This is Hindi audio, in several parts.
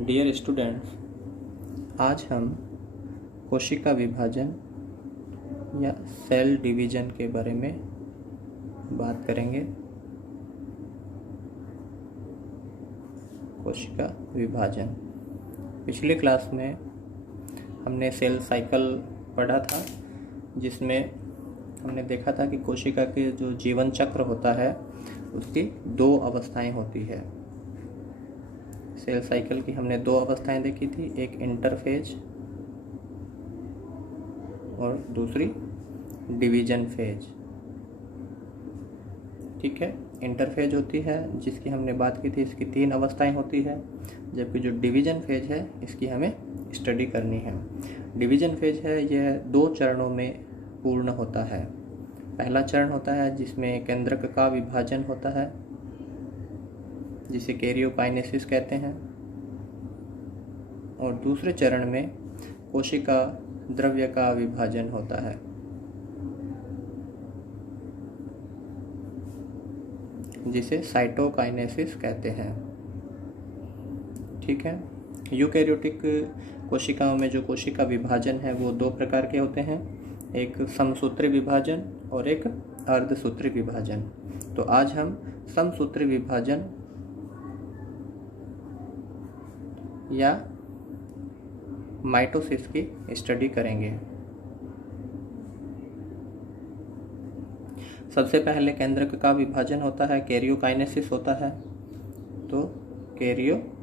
डियर स्टूडेंट्स, आज हम कोशिका विभाजन या सेल डिवीजन के बारे में बात करेंगे। कोशिका विभाजन पिछले क्लास में हमने सेल साइकिल पढ़ा था, जिसमें हमने देखा था कि कोशिका के जो जीवन चक्र होता है उसकी दो अवस्थाएं होती है। सेल साइकिल की हमने दो अवस्थाएं देखी थी, एक इंटरफेज और दूसरी डिवीजन फेज। ठीक है, इंटरफेज होती है जिसकी हमने बात की थी, इसकी तीन अवस्थाएं होती है, जबकि जो डिवीजन फेज है इसकी हमें स्टडी करनी है। डिवीजन फेज है यह दो चरणों में पूर्ण होता है। पहला चरण होता है जिसमें केंद्रक का विभाजन होता है, जिसे कैरियोकाइनेसिस कहते हैं, और दूसरे चरण में कोशिका द्रव्य का विभाजन होता है, जिसे साइटोकाइनेसिस कहते हैं। ठीक है, यूकैरियोटिक कोशिकाओं में जो कोशिका विभाजन है वो दो प्रकार के होते हैं, एक समसूत्री विभाजन और एक अर्धसूत्री विभाजन। तो आज हम समसूत्री विभाजन या माइटोसिस की स्टडी करेंगे। सबसे पहले केंद्रक का विभाजन होता है, कैरियोकाइनेसिस होता है। तो कैरियोकाइनेसिस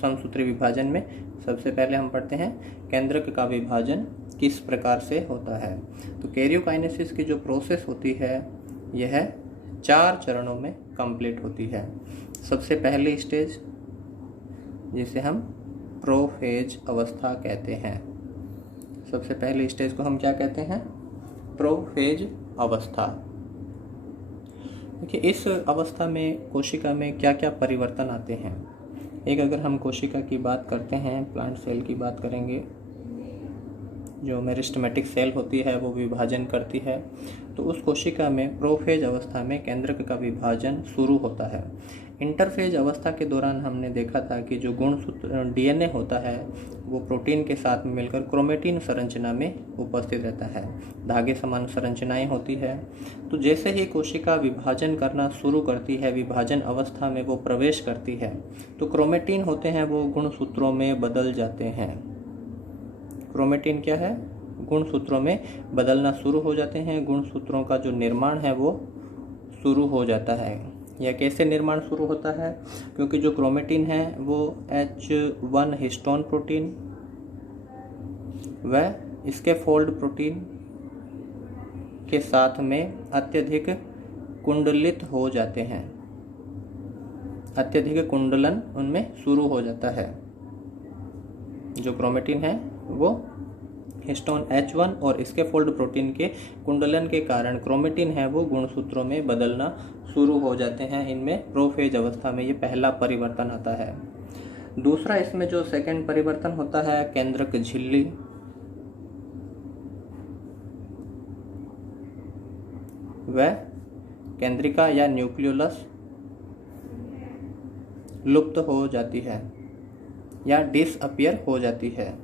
समसूत्री विभाजन में सबसे पहले हम पढ़ते हैं केंद्रक का विभाजन किस प्रकार से होता है। तो कैरियोकाइनेसिस की जो प्रोसेस होती है यह 4 चरणों में कंप्लीट होती है। सबसे पहली स्टेज जिसे हम प्रोफेज अवस्था कहते हैं। सबसे पहले स्टेज को हम क्या कहते हैं? प्रोफेज अवस्था। देखिए, इस अवस्था में कोशिका में क्या क्या परिवर्तन आते हैं। एक, अगर हम कोशिका की बात करते हैं, प्लांट सेल की बात करेंगे, जो मेरिस्टेमेटिक सेल होती है वो विभाजन करती है, तो उस कोशिका में प्रोफेज अवस्था में केंद्रक का विभाजन शुरू होता है। इंटरफेज अवस्था के दौरान हमने देखा था कि जो गुणसूत्र डीएनए होता है वो प्रोटीन के साथ में मिलकर क्रोमेटिन संरचना में उपस्थित रहता है, धागे समान संरचनाएं होती है। तो जैसे ही कोशिका विभाजन करना शुरू करती है, विभाजन अवस्था में वो प्रवेश करती है, तो क्रोमेटिन होते हैं वो गुणसूत्रों में बदल जाते हैं। क्रोमेटिन क्या है? गुणसूत्रों में बदलना शुरू हो जाते हैं। गुणसूत्रों का जो निर्माण है वो शुरू हो जाता है। यह कैसे निर्माण शुरू होता है? क्योंकि जो क्रोमेटिन है वो H1 हिस्टोन प्रोटीन व स्कैफोल्ड प्रोटीन के साथ में अत्यधिक कुंडलित हो जाते हैं। अत्यधिक कुंडलन उनमें शुरू हो जाता है। जो क्रोमेटिन है वो हिस्टोन H1 और स्कैफोल्ड प्रोटीन के कुंडलन के कारण क्रोमेटिन है वो गुणसूत्रों में बदलना शुरू हो जाते हैं। इनमें प्रोफेज अवस्था में ये पहला परिवर्तन आता है। दूसरा, इसमें जो सेकंड परिवर्तन होता है, केंद्रक झिल्ली व केंद्रिका या न्यूक्लियोलस लुप्त हो जाती है या डिसअपियर हो जाती है।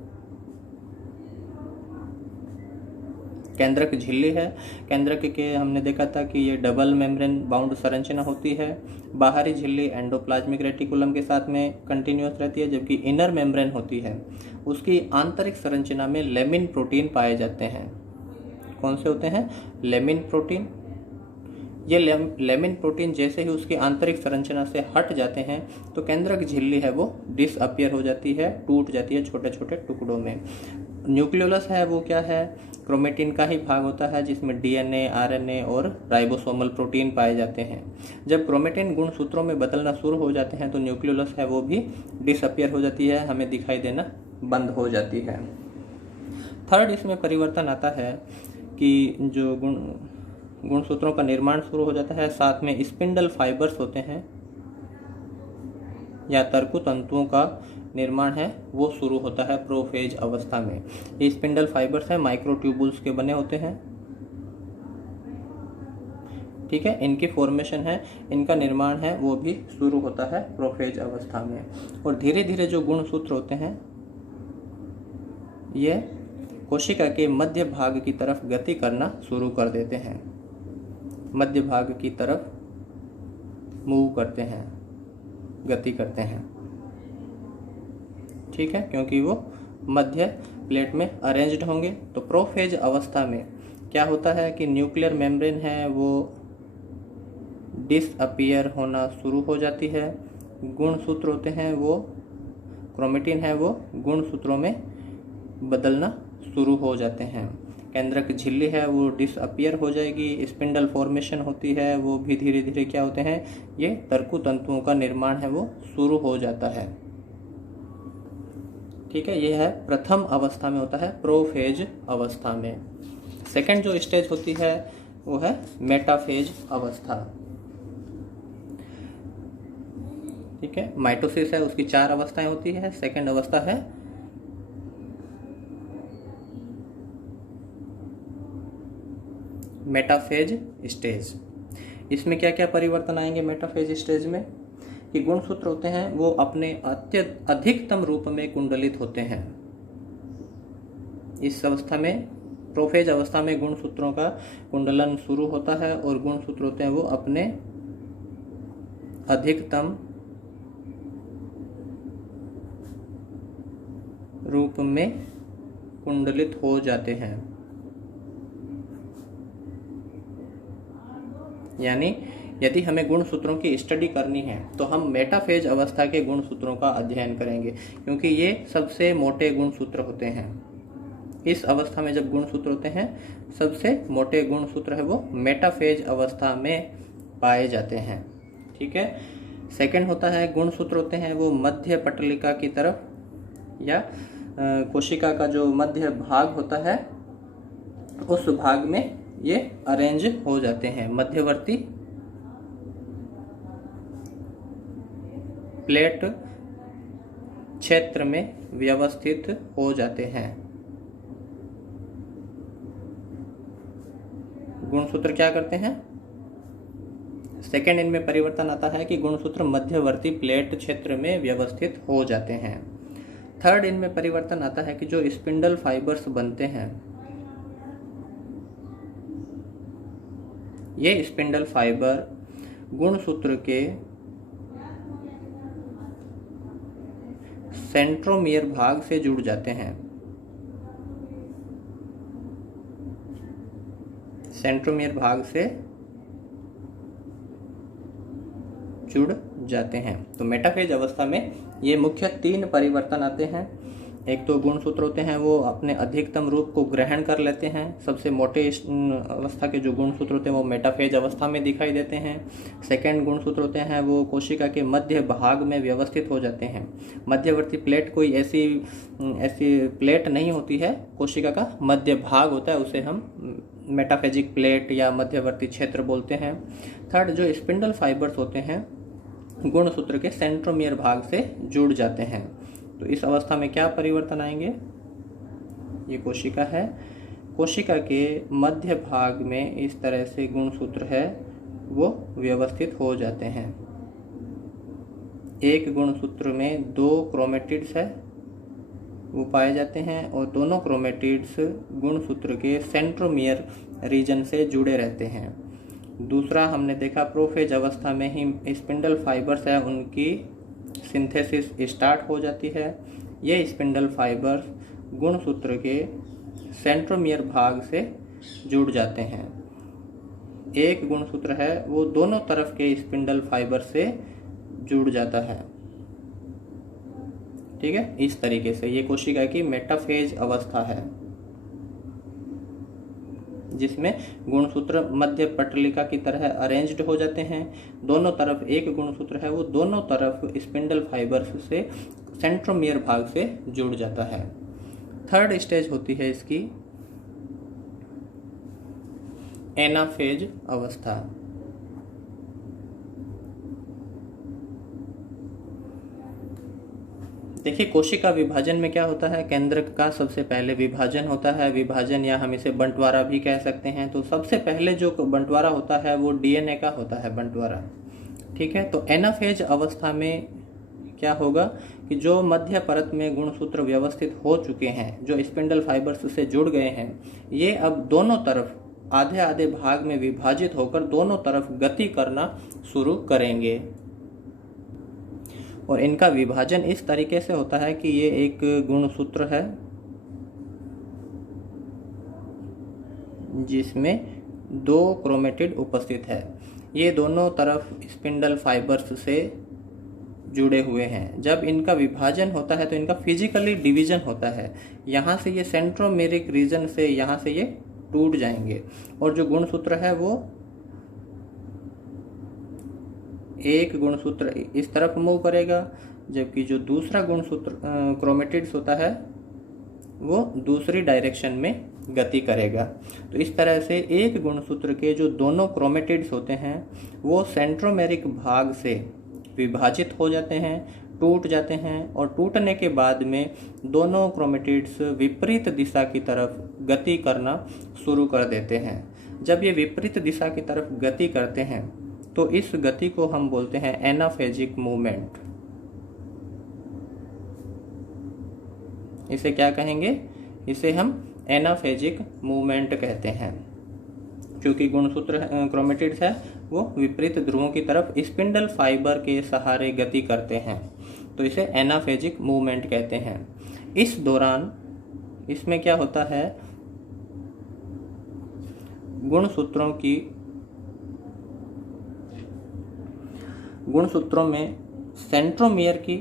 केंद्रक झिल्ली है, केंद्रक के हमने देखा था कि ये डबल मेम्ब्रेन बाउंड संरचना होती है। बाहरी झिल्ली एंडोप्लाज्मिक रेटिकुलम के साथ में कंटिन्यूअस रहती है, जबकि इनर मेम्ब्रेन होती है उसकी आंतरिक संरचना में लेमिन प्रोटीन पाए जाते हैं। कौन से होते हैं? Lamin protein. ये लेमिन प्रोटीन जैसे ही उसकी आंतरिक संरचना से हट जाते हैं तो केंद्रक झिल्ली है वो डिसअपियर हो जाती है, टूट जाती है छोटे छोटे टुकड़ों में। न्यूक्लियोलस है वो क्या है? क्रोमेटिन का ही भाग होता है, जिसमें डीएनए, आरएनए और राइबोसोमल प्रोटीन पाए जाते हैं। जब क्रोमेटिन गुणसूत्रों में बदलना शुरू हो जाते हैं तो न्यूक्लियोलस है वो भी डिसअपियर हो जाती है, हमें दिखाई देना बंद हो जाती है। थर्ड, इसमें परिवर्तन आता है कि जो गुणसूत्रों का निर्माण शुरू हो जाता है, साथ में स्पिंडल फाइबर्स होते हैं या तर्कु तंतुओं का निर्माण है वो शुरू होता है प्रोफेज अवस्था में। ये स्पिंडल फाइबर्स हैं, माइक्रोट्यूबुल्स के बने होते हैं। ठीक है, इनकी फॉर्मेशन है, इनका निर्माण है, वो भी शुरू होता है प्रोफेज अवस्था में। और धीरे धीरे जो गुणसूत्र होते हैं ये कोशिका के मध्य भाग की तरफ गति करना शुरू कर देते हैं, मध्य भाग की तरफ मूव करते हैं, गति करते हैं। ठीक है, क्योंकि वो मध्य प्लेट में अरेंज्ड होंगे। तो प्रोफेज अवस्था में क्या होता है कि न्यूक्लियर मेम्ब्रेन है वो डिसअपियर होना शुरू हो जाती है। गुणसूत्र होते हैं वो, क्रोमेटिन है वो गुणसूत्रों में बदलना शुरू हो जाते हैं। केंद्रक झिल्ली है वो डिसअपियर हो जाएगी। स्पिंडल फॉर्मेशन होती है वो भी धीरे धीरे क्या होते हैं, ये तर्कु तंतुओं का निर्माण है वो शुरू हो जाता है। ठीक है, ये है प्रथम अवस्था में होता है प्रोफेज अवस्था में। सेकंड जो स्टेज होती है वो है मेटाफेज अवस्था। ठीक है, माइटोसिस है उसकी 4 अवस्थाएं होती है। सेकंड अवस्था है मेटाफेज स्टेज। इसमें क्या क्या परिवर्तन आएंगे मेटाफेज स्टेज में, कि गुणसूत्र होते हैं वो अपने अधिकतम रूप में कुंडलित होते हैं। इस अवस्था में, प्रोफेज अवस्था में गुणसूत्रों का कुंडलन शुरू होता है और गुणसूत्र होते हैं वो अपने अधिकतम रूप में कुंडलित हो जाते हैं। यानी यदि हमें गुणसूत्रों की स्टडी करनी है तो हम मेटाफेज अवस्था के गुणसूत्रों का अध्ययन करेंगे, क्योंकि ये सबसे मोटे गुणसूत्र होते हैं। इस अवस्था में जब गुणसूत्र होते हैं, सबसे मोटे गुणसूत्र है वो मेटाफेज अवस्था में पाए जाते हैं। ठीक है, सेकंड होता है गुणसूत्र होते हैं वो मध्य पटलिका की तरफ या कोशिका का जो मध्य भाग होता है उस भाग में ये अरेंज हो जाते हैं, मध्यवर्ती प्लेट क्षेत्र में व्यवस्थित हो जाते हैं। गुणसूत्र क्या करते हैं, सेकंड इनमें परिवर्तन आता है कि गुणसूत्र मध्यवर्ती प्लेट क्षेत्र में व्यवस्थित हो जाते हैं। थर्ड इनमें परिवर्तन आता है कि जो स्पिंडल फाइबर्स बनते हैं, ये स्पिंडल फाइबर गुणसूत्र के सेंट्रोमियर भाग से जुड़ जाते हैं। सेंट्रोमियर भाग से जुड़ जाते हैं। तो मेटाफेज अवस्था में ये मुख्य 3 परिवर्तन आते हैं। एक तो गुणसूत्र होते हैं वो अपने अधिकतम रूप को ग्रहण कर लेते हैं। सबसे मोटे अवस्था के जो गुणसूत्र होते हैं वो मेटाफेज अवस्था में दिखाई देते हैं। सेकंड गुणसूत्र होते हैं वो कोशिका के मध्य भाग में व्यवस्थित हो जाते हैं। मध्यवर्ती प्लेट कोई ऐसी प्लेट नहीं होती है, कोशिका का मध्य भाग होता है, उसे हम मेटाफेजिक प्लेट या मध्यवर्ती क्षेत्र बोलते हैं। थर्ड, जो स्पिंडल फाइबर्स होते हैं गुणसूत्र के सेंट्रोमियर भाग से जुड़ जाते हैं। तो इस अवस्था में क्या परिवर्तन आएंगे, ये कोशिका है, कोशिका के मध्य भाग में इस तरह से गुणसूत्र है वो व्यवस्थित हो जाते हैं। एक गुणसूत्र में 2 क्रोमेटिड्स है वो पाए जाते हैं और दोनों क्रोमेटिड्स गुणसूत्र के सेंट्रोमियर रीजन से जुड़े रहते हैं। दूसरा हमने देखा प्रोफेज अवस्था में ही स्पिंडल फाइबर्स है उनकी सिंथेसिस स्टार्ट हो जाती है। ये स्पिंडल फाइबर्स गुणसूत्र के सेंट्रोमियर भाग से जुड़ जाते हैं। एक गुणसूत्र है वो दोनों तरफ के स्पिंडल फाइबर से जुड़ जाता है। ठीक है, इस तरीके से ये कोशिका की मेटाफेज अवस्था है जिसमें गुणसूत्र मध्य पटलिका की तरह अरेंज्ड हो जाते हैं। दोनों तरफ एक गुणसूत्र है वो दोनों तरफ स्पिंडल फाइबर्स से सेंट्रोमियर भाग से जुड़ जाता है। थर्ड स्टेज होती है इसकी एनाफेज अवस्था। देखिए, कोशिका विभाजन में क्या होता है, केंद्रक का सबसे पहले विभाजन होता है। विभाजन या हम इसे बंटवारा भी कह सकते हैं। तो सबसे पहले जो बंटवारा होता है वो डीएनए का होता है, बंटवारा। ठीक है, तो एनाफेज अवस्था में क्या होगा कि जो मध्य परत में गुणसूत्र व्यवस्थित हो चुके हैं, जो स्पिंडल फाइबर्स से जुड़ गए हैं, ये अब दोनों तरफ आधे आधे भाग में विभाजित होकर दोनों तरफ गति करना शुरू करेंगे। और इनका विभाजन इस तरीके से होता है कि ये एक गुणसूत्र है जिसमें 2 क्रोमेटिड उपस्थित है। ये दोनों तरफ स्पिंडल फाइबर्स से जुड़े हुए हैं। जब इनका विभाजन होता है तो इनका फिजिकली डिवीजन होता है। यहाँ से ये सेंट्रोमेरिक रीजन से यहाँ से ये टूट जाएंगे और जो गुणसूत्र है वो एक गुणसूत्र इस तरफ मूव करेगा, जबकि जो दूसरा गुणसूत्र क्रोमेटिड्स होता है वो दूसरी डायरेक्शन में गति करेगा। तो इस तरह से एक गुणसूत्र के जो दोनों क्रोमेटिड्स होते हैं वो सेंट्रोमेरिक भाग से विभाजित हो जाते हैं, टूट जाते हैं, और टूटने के बाद में दोनों क्रोमेटिड्स विपरीत दिशा की तरफ गति करना शुरू कर देते हैं। जब ये विपरीत दिशा की तरफ गति करते हैं तो इस गति को हम बोलते हैं एनाफेजिक मूवमेंट। इसे क्या कहेंगे? इसे हम एनाफेजिक मूवमेंट कहते हैं, क्योंकि गुणसूत्र क्रोमेटिड्स है वो विपरीत ध्रुवों की तरफ स्पिंडल फाइबर के सहारे गति करते हैं, तो इसे एनाफेजिक मूवमेंट कहते हैं। इस दौरान इसमें क्या होता है, गुणसूत्रों में सेंट्रोमियर की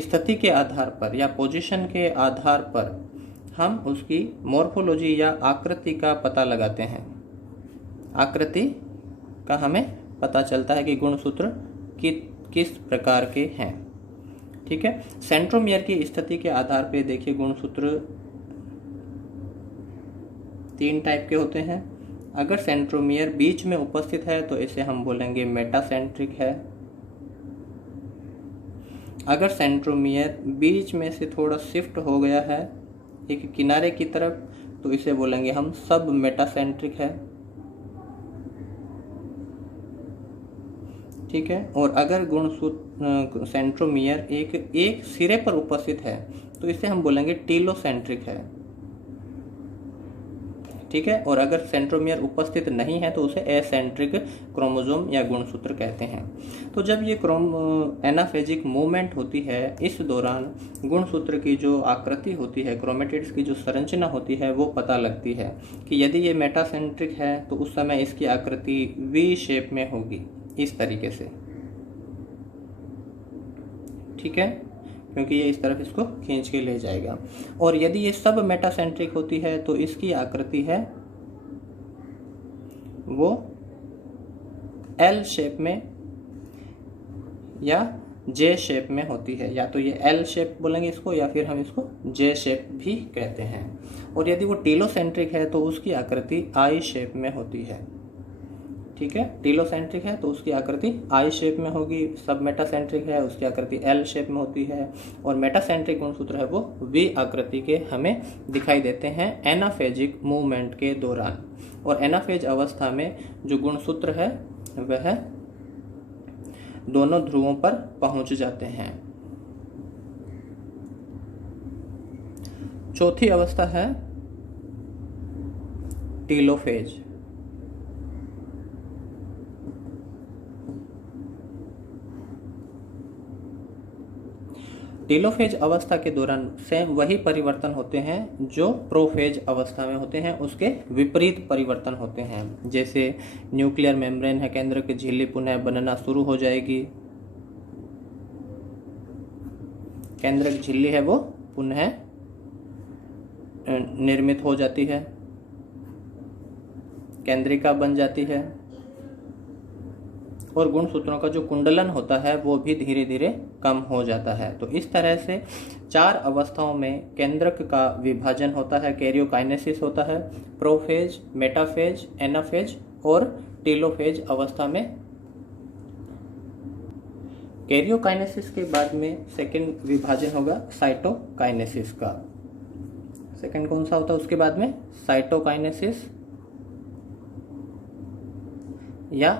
स्थिति के आधार पर या पोजीशन के आधार पर हम उसकी मॉर्फोलॉजी या आकृति का पता लगाते हैं। आकृति का हमें पता चलता है कि गुणसूत्र किस प्रकार के हैं। ठीक है, सेंट्रोमियर की स्थिति के आधार पर देखिए गुणसूत्र 3 टाइप के होते हैं। अगर सेंट्रोमियर बीच में उपस्थित है तो इसे हम बोलेंगे मेटासेंट्रिक है। अगर सेंट्रोमियर बीच में से थोड़ा शिफ्ट हो गया है एक किनारे की तरफ तो इसे बोलेंगे हम सब मेटासेंट्रिक है। ठीक है, और अगर गुणसूत्र सेंट्रोमियर एक सिरे पर उपस्थित है तो इसे हम बोलेंगे टीलोसेंट्रिक है। ठीक है, और अगर सेंट्रोमियर उपस्थित नहीं है तो उसे एसेंट्रिक क्रोमोसोम या गुणसूत्र कहते हैं। तो जब ये एनाफेजिक मूवमेंट होती है, इस दौरान गुणसूत्र की जो आकृति होती है, क्रोमेटिड्स की जो संरचना होती है वो पता लगती है कि यदि ये मेटासेंट्रिक है तो उस समय इसकी आकृति वी शेप में होगी, इस तरीके से। ठीक है, क्योंकि ये इस तरफ इसको खींच के ले जाएगा। और यदि ये सब मेटासेंट्रिक होती है तो इसकी आकृति है वो एल शेप में या जे शेप में होती है। या तो ये एल शेप बोलेंगे इसको या फिर हम इसको जे शेप भी कहते हैं। और यदि वो टीलोसेंट्रिक है तो उसकी आकृति आई शेप में होती है। ठीक है, टीलोसेंट्रिक है तो उसकी आकृति आई शेप में होगी, सब मेटासेंट्रिक है उसकी आकृति एल शेप में होती है, और मेटासेंट्रिक गुणसूत्र है वो वी आकृति के हमें दिखाई देते हैं एनाफेजिक मूवमेंट के दौरान। और एनाफेज अवस्था में जो गुणसूत्र है वह दोनों ध्रुवों पर पहुंच जाते हैं। चौथी अवस्था है टीलोफेज। टीलोफेज अवस्था के दौरान से वही परिवर्तन होते हैं जो प्रोफेज अवस्था में होते हैं, उसके विपरीत परिवर्तन होते हैं। जैसे न्यूक्लियर मेम्ब्रेन है, केंद्र की झिल्ली पुनः बनना शुरू हो जाएगी। केंद्र की झिल्ली है वो पुनः निर्मित हो जाती है, केंद्रिका बन जाती है, और गुणसूत्रों का जो कुंडलन होता है वो भी धीरे धीरे कम हो जाता है। तो इस तरह से 4 अवस्थाओं में केंद्रक का विभाजन होता है, कैरियोकाइनेसिस होता है। प्रोफेज, मेटाफेज, एनाफेज और टीलोफेज अवस्था में कैरियोकाइनेसिस के बाद में सेकंड विभाजन होगा साइटोकाइनेसिस का। सेकंड कौन सा होता है उसके बाद में? साइटोकाइनेसिस या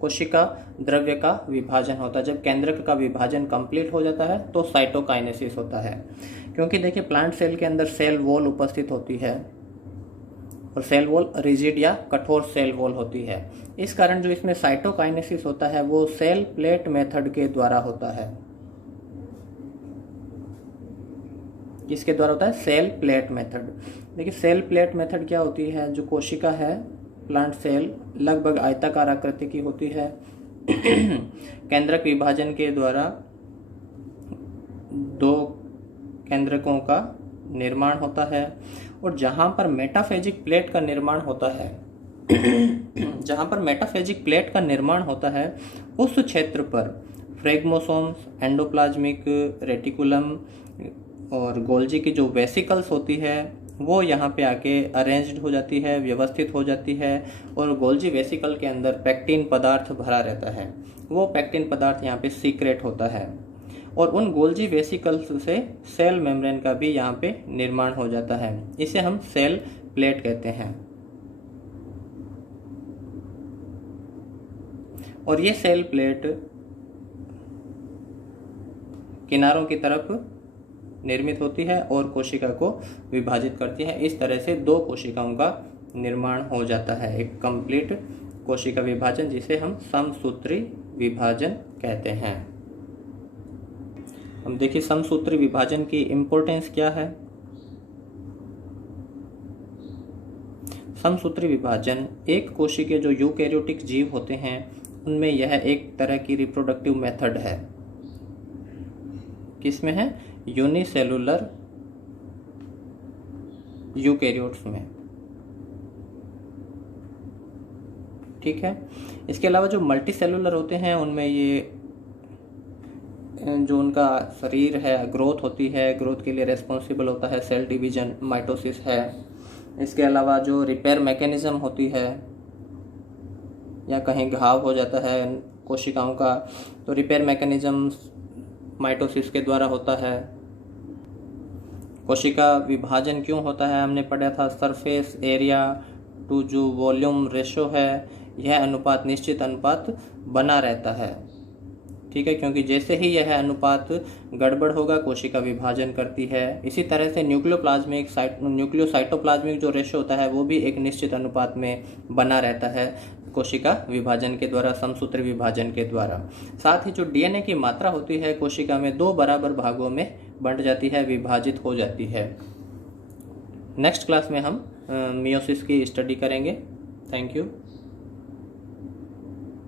कोशिका द्रव्य का विभाजन होता है। जब केंद्रक का विभाजन कंप्लीट हो जाता है तो साइटोकाइनेसिस होता है। क्योंकि देखिए प्लांट सेल के अंदर सेल वॉल उपस्थित होती है और सेल वॉल रिजिड या कठोर सेल वॉल होती है। इस कारण जो इसमें साइटोकाइनेसिस होता है वो सेल प्लेट मेथड के द्वारा होता है। किसके द्वारा होता है? Cell plate method. देखिए सेल प्लेट मेथड क्या होती है? जो कोशिका है प्लांट सेल लगभग आयताकार आकृति की होती है। केंद्रक विभाजन के द्वारा दो केंद्रकों का निर्माण होता है और जहां पर मेटाफेजिक प्लेट का निर्माण होता है जहां पर मेटाफेजिक प्लेट का निर्माण होता है उस क्षेत्र पर फ्रेगमोसोम्स, एंडोप्लाज्मिक रेटिकुलम और गोल्जी की जो वेसिकल्स होती है वो यहाँ पे आके अरेंज्ड हो जाती है, व्यवस्थित हो जाती है और गोल्जी वेसिकल के अंदर पेक्टिन पदार्थ भरा रहता है। वो पेक्टिन पदार्थ यहाँ पे सीक्रेट होता है और उन गोल्जी वेसिकल्स से सेल मेम्ब्रेन का भी यहाँ पे निर्माण हो जाता है। इसे हम सेल प्लेट कहते हैं। और ये सेल प्लेट किनारों की तरफ निर्मित होती है और कोशिका को विभाजित करती है। इस तरह से दो कोशिकाओं का निर्माण हो जाता है, एक कंप्लीट कोशिका विभाजन जिसे हम समसूत्री विभाजन कहते हैं। हम देखिए समसूत्री विभाजन की इंपॉर्टेंस क्या है। समसूत्री विभाजन एक कोशि के जो यूकैरियोटिक जीव होते हैं उनमें यह एक तरह की रिप्रोडक्टिव मेथड है। किसमें है? यूनिसेलुलर यूकैरियोट्स में। ठीक है। इसके अलावा जो मल्टीसेलुलर होते हैं उनमें ये जो उनका शरीर है ग्रोथ होती है, ग्रोथ के लिए रेस्पॉन्सिबल होता है सेल डिवीजन, माइटोसिस है। इसके अलावा जो रिपेयर मैकेनिज्म होती है या कहीं घाव हो जाता है कोशिकाओं का तो रिपेयर मैकेनिज्म माइटोसिस के द्वारा होता है। कोशिका विभाजन क्यों होता है हमने पढ़ा था, सरफेस एरिया टू जो वॉल्यूम रेशो है यह अनुपात निश्चित अनुपात बना रहता है। ठीक है, क्योंकि जैसे ही यह अनुपात गड़बड़ होगा कोशिका विभाजन करती है। इसी तरह से न्यूक्लियोसाइटोप्लाज्मिक जो रेशो होता है वो भी एक निश्चित अनुपात में बना रहता है कोशिका विभाजन के द्वारा, समसूत्री विभाजन के द्वारा। साथ ही जो डीएनए की मात्रा होती है कोशिका में 2 बराबर भागों में बंट जाती है, विभाजित हो जाती है। नेक्स्ट क्लास में हम मियोसिस की स्टडी करेंगे। Thank you.